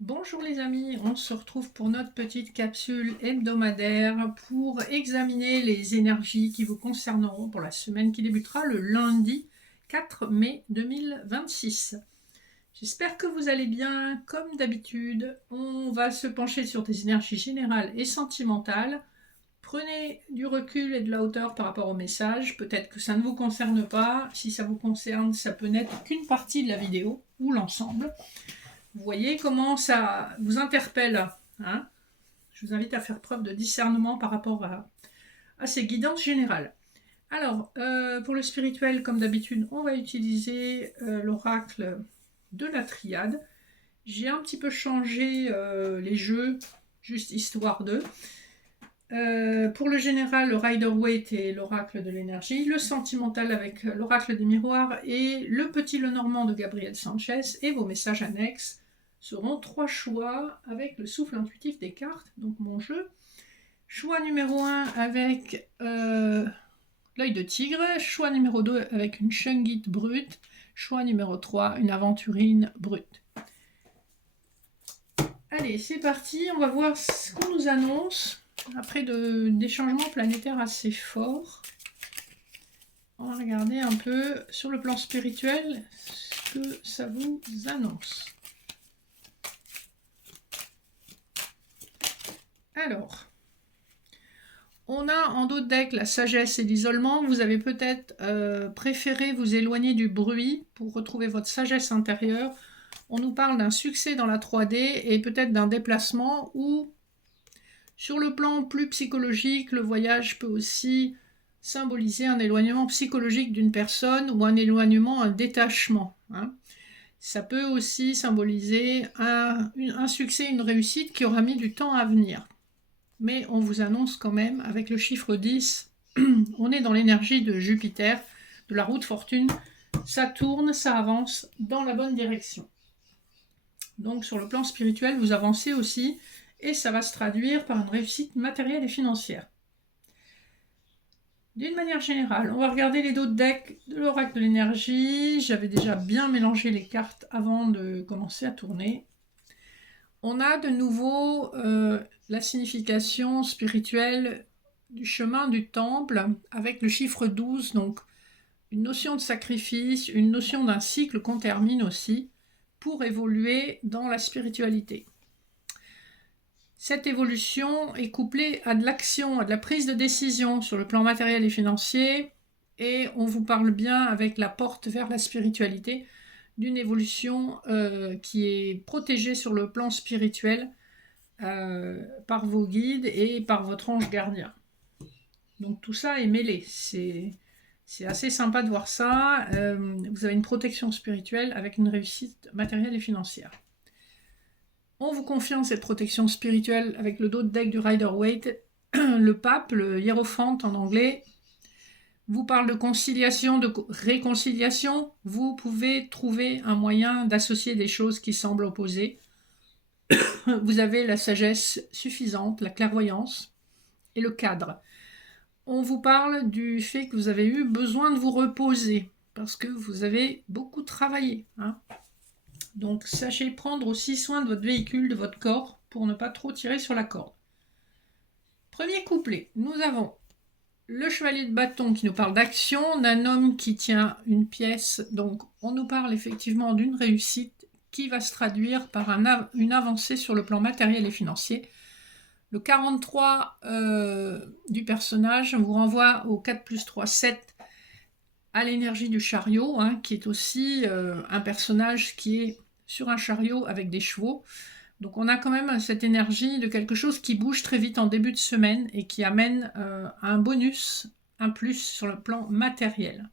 Bonjour les amis, on se retrouve pour notre petite capsule hebdomadaire pour examiner les énergies qui vous concerneront pour la semaine qui débutera le lundi 4 mai 2026. J'espère que vous allez bien. Comme d'habitude, on va se pencher sur des énergies générales et sentimentales. Prenez du recul et de la hauteur par rapport au message. Peut-être que ça ne vous concerne pas. Si ça vous concerne, ça peut n'être qu'une partie de la vidéo ou l'ensemble. Vous voyez comment ça vous interpelle, hein? Je vous invite à faire preuve de discernement par rapport à ces guidances générales. Alors, pour le spirituel, comme d'habitude, on va utiliser l'oracle de la triade. J'ai un petit peu changé les jeux, juste histoire de. Pour le général, le Rider-Waite et l'oracle de l'énergie, le sentimental avec l'oracle des miroirs et le petit Lenormand de Gabriel Sanchez, et vos messages annexes seront 3 choix avec le souffle intuitif des cartes, donc mon jeu. Choix numéro 1 avec l'œil de tigre, choix numéro 2 avec une Shungite brute, choix numéro 3 une aventurine brute. Allez, c'est parti, on va voir ce qu'on nous annonce. Après des changements planétaires assez forts, on va regarder un peu sur le plan spirituel ce que ça vous annonce. Alors, on a en dos de deck la sagesse et l'isolement. Vous avez peut-être préféré vous éloigner du bruit pour retrouver votre sagesse intérieure. On nous parle d'un succès dans la 3D et peut-être d'un déplacement ou sur le plan plus psychologique, le voyage peut aussi symboliser un éloignement psychologique d'une personne ou un éloignement, un détachement, hein. Ça peut aussi symboliser un succès, une réussite qui aura mis du temps à venir. Mais on vous annonce quand même, avec le chiffre 10, on est dans l'énergie de Jupiter, de la roue de fortune. Ça tourne, ça avance dans la bonne direction. Donc sur le plan spirituel, vous avancez aussi et ça va se traduire par une réussite matérielle et financière. D'une manière générale, on va regarder les dos de deck de l'oracle de l'énergie. J'avais déjà bien mélangé les cartes avant de commencer à tourner. On a de nouveau la signification spirituelle du chemin du temple avec le chiffre 12, donc une notion de sacrifice, une notion d'un cycle qu'on termine aussi pour évoluer dans la spiritualité. Cette évolution est couplée à de l'action, à de la prise de décision sur le plan matériel et financier, et on vous parle bien avec la porte vers la spiritualité d'une évolution qui est protégée sur le plan spirituel par vos guides et par votre ange gardien. Donc tout ça est mêlé, c'est assez sympa de voir ça. Vous avez une protection spirituelle avec une réussite matérielle et financière. On vous confirme cette protection spirituelle avec le dos de deck du Rider-Waite. Le pape, le hiérophante en anglais, vous parle de conciliation, de réconciliation. Vous pouvez trouver un moyen d'associer des choses qui semblent opposées. Vous avez la sagesse suffisante, la clairvoyance et le cadre. On vous parle du fait que vous avez eu besoin de vous reposer parce que vous avez beaucoup travaillé, hein. Donc sachez prendre aussi soin de votre véhicule, de votre corps, pour ne pas trop tirer sur la corde. Premier couplet, nous avons le chevalier de bâton qui nous parle d'action, d'un homme qui tient une pièce. Donc on nous parle effectivement d'une réussite qui va se traduire par une avancée sur le plan matériel et financier. Le 43 du personnage vous renvoie au 4 plus 3, 7, à l'énergie du chariot, hein, qui est aussi un personnage qui est sur un chariot avec des chevaux. Donc on a quand même cette énergie de quelque chose qui bouge très vite en début de semaine et qui amène un bonus, un plus sur le plan matériel.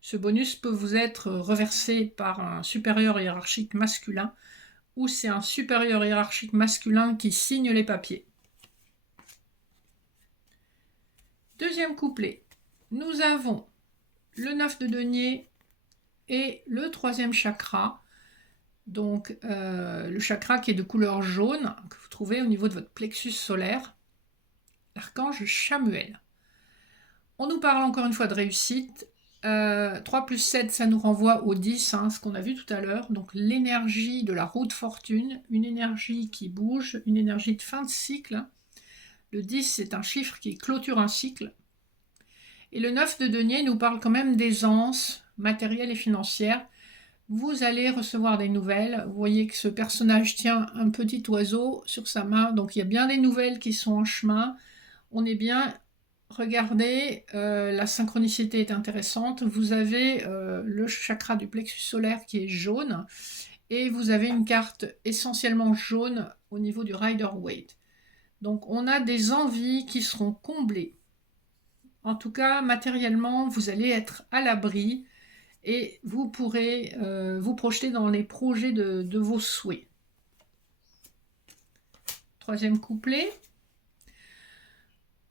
Ce bonus peut vous être reversé par un supérieur hiérarchique masculin ou c'est un supérieur hiérarchique masculin qui signe les papiers. Deuxième couplet, nous avons le 9 de denier et le troisième chakra. Donc le chakra qui est de couleur jaune, que vous trouvez au niveau de votre plexus solaire, l'archange Chamuel. On nous parle encore une fois de réussite, 3 plus 7, ça nous renvoie au 10, hein, ce qu'on a vu tout à l'heure. Donc l'énergie de la roue de fortune, une énergie qui bouge, une énergie de fin de cycle. Le 10, c'est un chiffre qui clôture un cycle. Et le 9 de denier nous parle quand même d'aisance matérielle et financière. Vous allez recevoir des nouvelles. Vous voyez que ce personnage tient un petit oiseau sur sa main. Donc il y a bien des nouvelles qui sont en chemin. On est bien. Regardez, la synchronicité est intéressante. Vous avez le chakra du plexus solaire qui est jaune. Et vous avez une carte essentiellement jaune au niveau du Rider-Waite. Donc on a des envies qui seront comblées. En tout cas, matériellement, vous allez être à l'abri et vous pourrez vous projeter dans les projets de vos souhaits. Troisième couplet.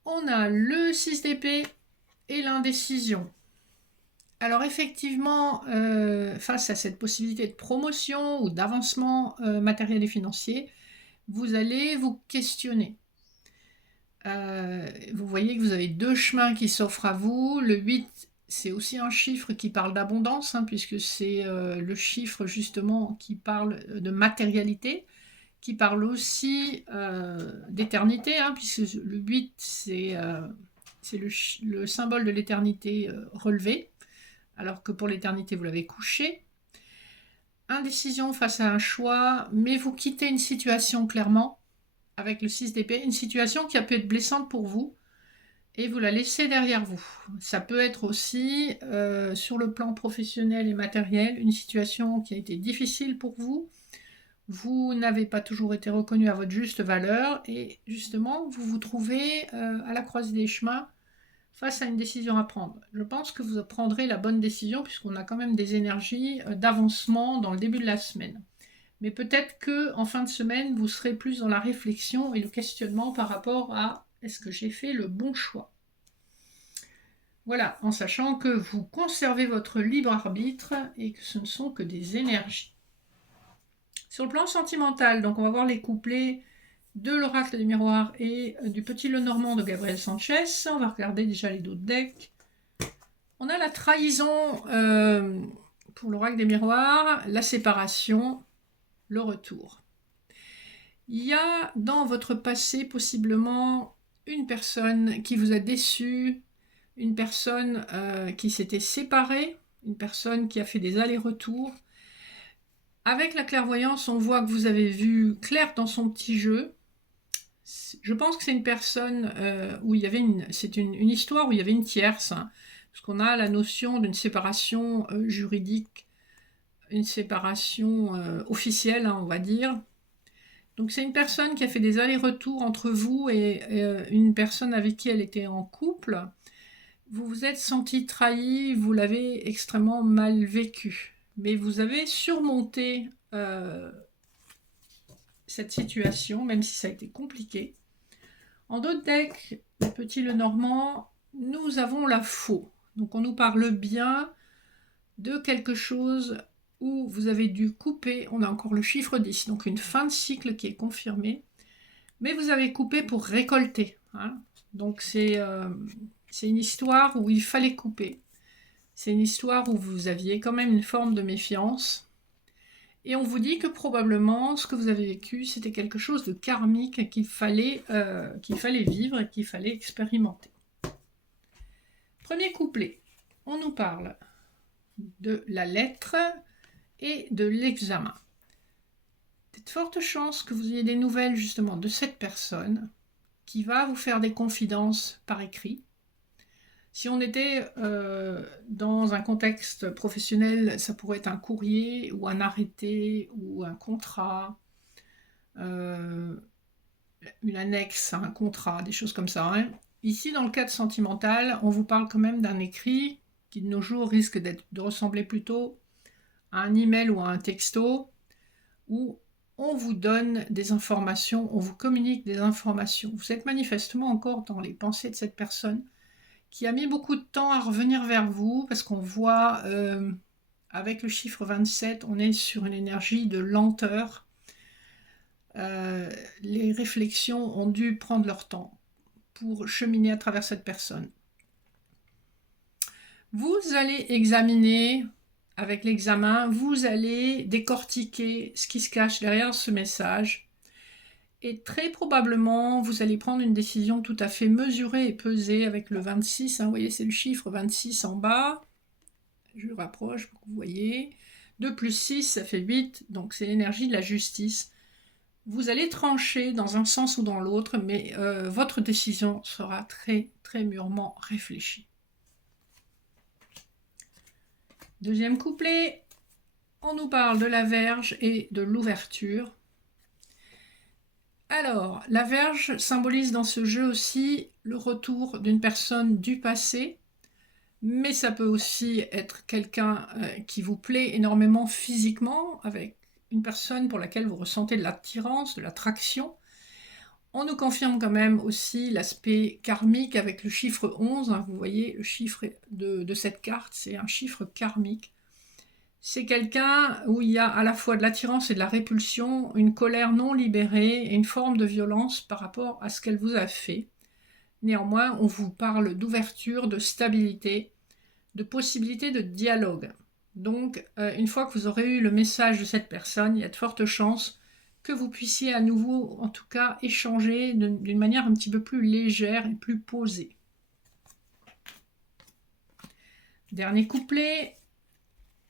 On a le 6 d'épée et l'indécision. Alors effectivement, face à cette possibilité de promotion ou d'avancement matériel et financier, vous allez vous questionner. Vous voyez que vous avez deux chemins qui s'offrent à vous. Le 8, c'est aussi un chiffre qui parle d'abondance, hein, puisque c'est le chiffre justement qui parle de matérialité, qui parle aussi d'éternité, hein, puisque le 8, c'est le symbole de l'éternité relevé, alors que pour l'éternité, vous l'avez couché. Indécision face à un choix, mais vous quittez une situation clairement, avec le 6 d'épée, une situation qui a pu être blessante pour vous, et vous la laissez derrière vous. Ça peut être aussi, sur le plan professionnel et matériel, une situation qui a été difficile pour vous. Vous n'avez pas toujours été reconnu à votre juste valeur, et justement, vous vous trouvez à la croisée des chemins, face à une décision à prendre. Je pense que vous prendrez la bonne décision, puisqu'on a quand même des énergies d'avancement dans le début de la semaine. Mais peut-être qu'en fin de semaine, vous serez plus dans la réflexion et le questionnement par rapport à est-ce que j'ai fait le bon choix. Voilà, en sachant que vous conservez votre libre arbitre et que ce ne sont que des énergies. Sur le plan sentimental, donc on va voir les couplets de l'oracle des miroirs et du petit Lenormand de Gabriel Sanchez. On va regarder déjà les d'autres decks. On a la trahison pour l'oracle des miroirs, la séparation, le retour. Il y a dans votre passé possiblement une personne qui vous a déçu, une personne qui s'était séparée, une personne qui a fait des allers-retours. Avec la clairvoyance, on voit que vous avez vu clair dans son petit jeu. Je pense que c'est une personne où il y avait une histoire où il y avait une tierce, hein, parce qu'on a la notion d'une séparation juridique, une séparation officielle, hein, on va dire. Donc c'est une personne qui a fait des allers-retours entre vous et une personne avec qui elle était en couple. Vous vous êtes senti trahi, vous l'avez extrêmement mal vécu. Mais vous avez surmonté cette situation, même si ça a été compliqué. En d'autres decks, le petit Lenormand, nous avons la faux. Donc on nous parle bien de quelque chose où vous avez dû couper. On a encore le chiffre 10, donc une fin de cycle qui est confirmée. Mais vous avez coupé pour récolter, hein. Donc c'est une histoire où il fallait couper. C'est une histoire où vous aviez quand même une forme de méfiance. Et on vous dit que probablement ce que vous avez vécu, c'était quelque chose de karmique qu'il fallait vivre et qu'il fallait expérimenter. Premier couplet, on nous parle de la lettre et de l'examen. Il y a de fortes chances que vous ayez des nouvelles justement de cette personne qui va vous faire des confidences par écrit. Si on était dans un contexte professionnel, ça pourrait être un courrier ou un arrêté ou un contrat, une annexe à un contrat, des choses comme ça, hein. Ici, dans le cadre sentimental, on vous parle quand même d'un écrit qui de nos jours risque de ressembler plutôt à un email ou à un texto où on vous donne des informations, on vous communique des informations. Vous êtes manifestement encore dans les pensées de cette personne qui a mis beaucoup de temps à revenir vers vous, parce qu'on voit, avec le chiffre 27, on est sur une énergie de lenteur. Les réflexions ont dû prendre leur temps pour cheminer à travers cette personne. Vous allez examiner, avec l'examen, vous allez décortiquer ce qui se cache derrière ce message. Et très probablement, vous allez prendre une décision tout à fait mesurée et pesée avec le 26. Hein, vous voyez, c'est le chiffre 26 en bas. Je le rapproche pour que vous voyez. 2 plus 6, ça fait 8. Donc, c'est l'énergie de la justice. Vous allez trancher dans un sens ou dans l'autre, mais votre décision sera très, très mûrement réfléchie. Deuxième couplet, on nous parle de la Vierge et de l'ouverture. Alors, la Vierge symbolise dans ce jeu aussi le retour d'une personne du passé, mais ça peut aussi être quelqu'un qui vous plaît énormément physiquement, avec une personne pour laquelle vous ressentez de l'attirance, de l'attraction. On nous confirme quand même aussi l'aspect karmique avec le chiffre 11. Hein, vous voyez, le chiffre de cette carte, c'est un chiffre karmique. C'est quelqu'un où il y a à la fois de l'attirance et de la répulsion, une colère non libérée et une forme de violence par rapport à ce qu'elle vous a fait. Néanmoins, on vous parle d'ouverture, de stabilité, de possibilité de dialogue. Donc, une fois que vous aurez eu le message de cette personne, il y a de fortes chances que vous puissiez à nouveau, en tout cas, échanger d'une manière un petit peu plus légère et plus posée. Dernier couplet,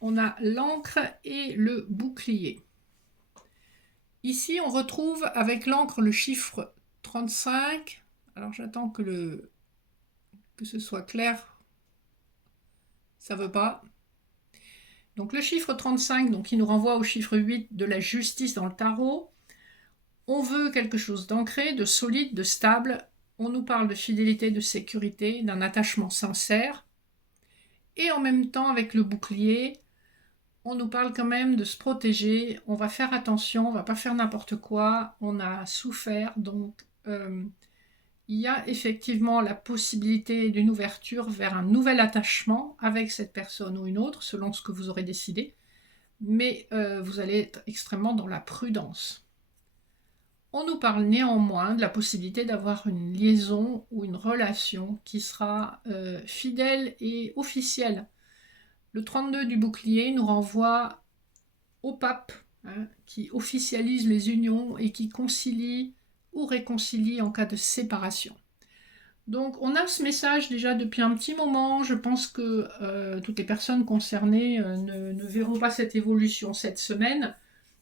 on a l'encre et le bouclier. Ici, on retrouve avec l'encre le chiffre 35. Alors, j'attends que ce soit clair. Ça ne veut pas. Donc, le chiffre 35, donc, il nous renvoie au chiffre 8 de la justice dans le tarot. On veut quelque chose d'ancré, de solide, de stable. On nous parle de fidélité, de sécurité, d'un attachement sincère. Et en même temps, avec le bouclier, on nous parle quand même de se protéger. On va faire attention, on ne va pas faire n'importe quoi. On a souffert, donc il y a effectivement la possibilité d'une ouverture vers un nouvel attachement avec cette personne ou une autre, selon ce que vous aurez décidé. Mais vous allez être extrêmement dans la prudence. On nous parle néanmoins de la possibilité d'avoir une liaison ou une relation qui sera fidèle et officielle. Le 32 du bouclier nous renvoie au pape, hein, qui officialise les unions et qui concilie ou réconcilie en cas de séparation. Donc on a ce message déjà depuis un petit moment. Je pense que toutes les personnes concernées ne verront pas cette évolution cette semaine.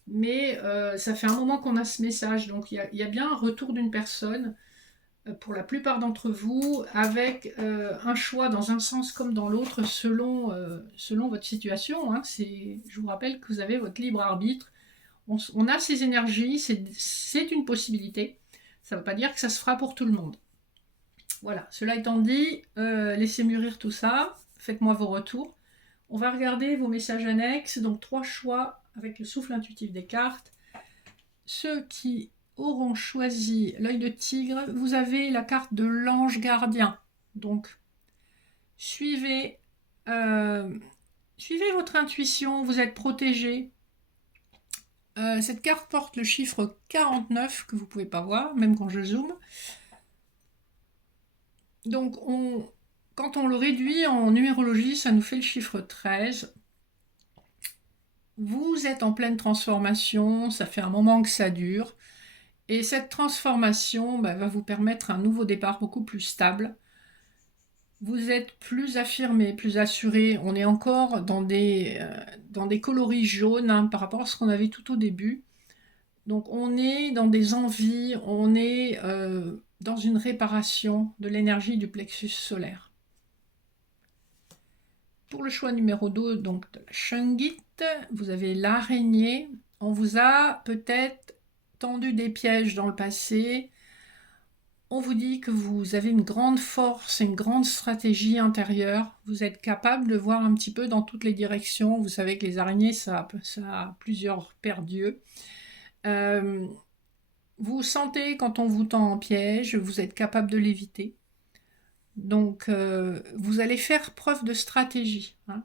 Mais ça fait un moment qu'on a ce message, donc il y a bien un retour d'une personne, pour la plupart d'entre vous, avec un choix dans un sens comme dans l'autre, selon votre situation. Hein. Je vous rappelle que vous avez votre libre arbitre. On a ces énergies, c'est une possibilité. Ça ne veut pas dire que ça se fera pour tout le monde. Voilà, cela étant dit, laissez mûrir tout ça, faites-moi vos retours. On va regarder vos messages annexes, donc 3 choix avec le souffle intuitif des cartes. Ceux qui auront choisi l'œil de tigre, vous avez la carte de l'ange gardien. Donc, suivez votre intuition, vous êtes protégé. Cette carte porte le chiffre 49 que vous ne pouvez pas voir, même quand je zoome. Donc, quand on le réduit en numérologie, ça nous fait le chiffre 13. Vous êtes en pleine transformation, ça fait un moment que ça dure. Et cette transformation va vous permettre un nouveau départ beaucoup plus stable. Vous êtes plus affirmé, plus assuré. On est encore dans des coloris jaunes, hein, par rapport à ce qu'on avait tout au début. Donc on est dans des envies, on est dans une réparation de l'énergie du plexus solaire. Pour le choix numéro 2, donc de la Shungite, vous avez l'araignée. On vous a peut-être tendu des pièges dans le passé. On vous dit que vous avez une grande force, une grande stratégie intérieure. Vous êtes capable de voir un petit peu dans toutes les directions. Vous savez que les araignées, ça a plusieurs paires d'yeux. Vous sentez quand on vous tend en piège, vous êtes capable de l'éviter. Donc, vous allez faire preuve de stratégie. Hein.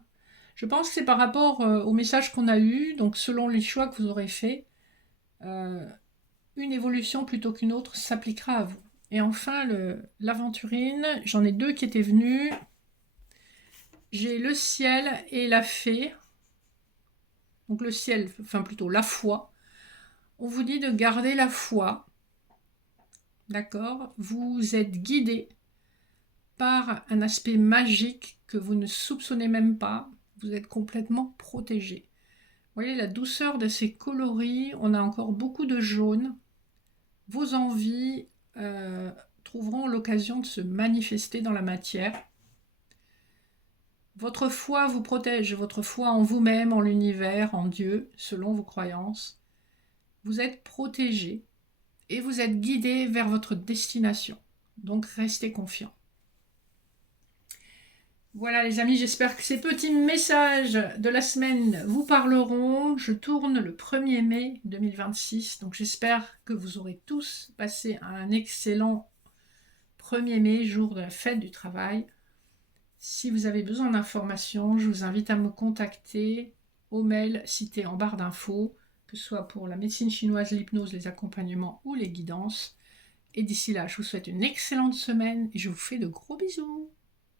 Je pense que c'est par rapport au message qu'on a eu, donc selon les choix que vous aurez faits, une évolution plutôt qu'une autre s'appliquera à vous. Et enfin, l'aventurine, j'en ai 2 qui étaient venus. j'ai le ciel et la fée. Donc le ciel, enfin plutôt la foi. On vous dit de garder la foi. D'accord? Vous êtes guidé par un aspect magique que vous ne soupçonnez même pas. Vous êtes complètement protégé. Vous voyez la douceur de ces coloris. On a encore beaucoup de jaune. Vos envies trouveront l'occasion de se manifester dans la matière. Votre foi vous protège, votre foi en vous-même, en l'univers, en Dieu, selon vos croyances. Vous êtes protégé et vous êtes guidé vers votre destination. Donc restez confiants. Voilà les amis, j'espère que ces petits messages de la semaine vous parleront. Je tourne le 1er mai 2026, donc j'espère que vous aurez tous passé un excellent 1er mai, jour de la fête du travail. Si vous avez besoin d'informations, je vous invite à me contacter au mail cité en barre d'infos, que ce soit pour la médecine chinoise, l'hypnose, les accompagnements ou les guidances. Et d'ici là, je vous souhaite une excellente semaine et je vous fais de gros bisous.